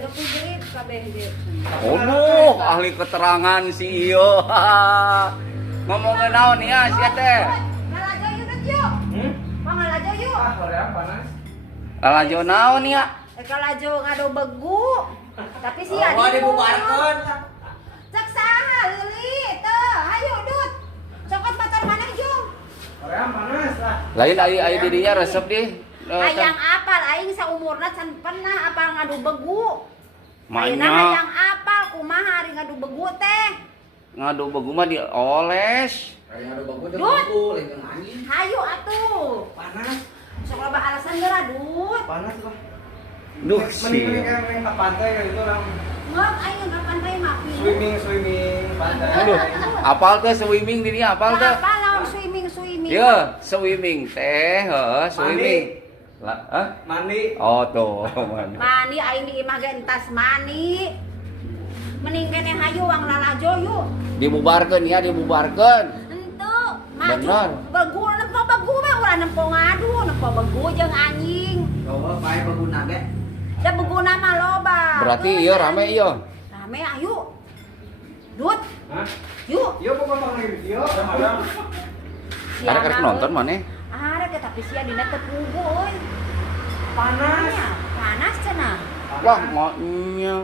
ngepigrit kabeh dia. Oh, ahli keterangan si iyo. Ngomongin naon ya si teh? Ngalajo yuk yuk. Ngalajo yuk. Ah, korea panas. Alajo naon ya? Ngalajo ngado begu. Tapi sih Oh, dibubarkeun. Cek saha leuli teu. Hayu dut. Cokot motor mana Jung? Korea panas lah. Lain ai di dinya resep di. Hayang apal aing saumurna can pernah apal ngadu begu. Ayeuna Manya hayang apal kumaha ari ngadu begu teh. ngadu begu mah dioles. Kayak ada bagus Dut. bagus, yang angin. Hayu atuh. Panas, Sok loba alasan geura dut. panas lah. Duh Mending sih. kayak main ke pantai kayak gitu orang Ngeuk aing ke pantai mah. swimming pantai. Aduh, apal teh swimming di dinya apal teh? Apa lawan swimming? Iya, swimming teh, heeh, swimming. Lah, hah? Mandi. Oh tuh, mandi. Mani aing di imah ge entas mani. Mending kene hayu wang lalajo yuk. Dibubarkeun ya, dibubarkeun. Henteu, maju. Bener. Begu nempo begu mah urang nempo ngadu, nempo begu jeung anjing. Coba pakai berguna ge. Da beguna mah loba. Berarti iya rame iya. Rame ayo. Dut, Hah? yuk. Yo kok ngomong video sama Karek karek nonton maneh. Are ke tapi sia dina teu pugu euy. panas. Panas cenah. Wah, maknya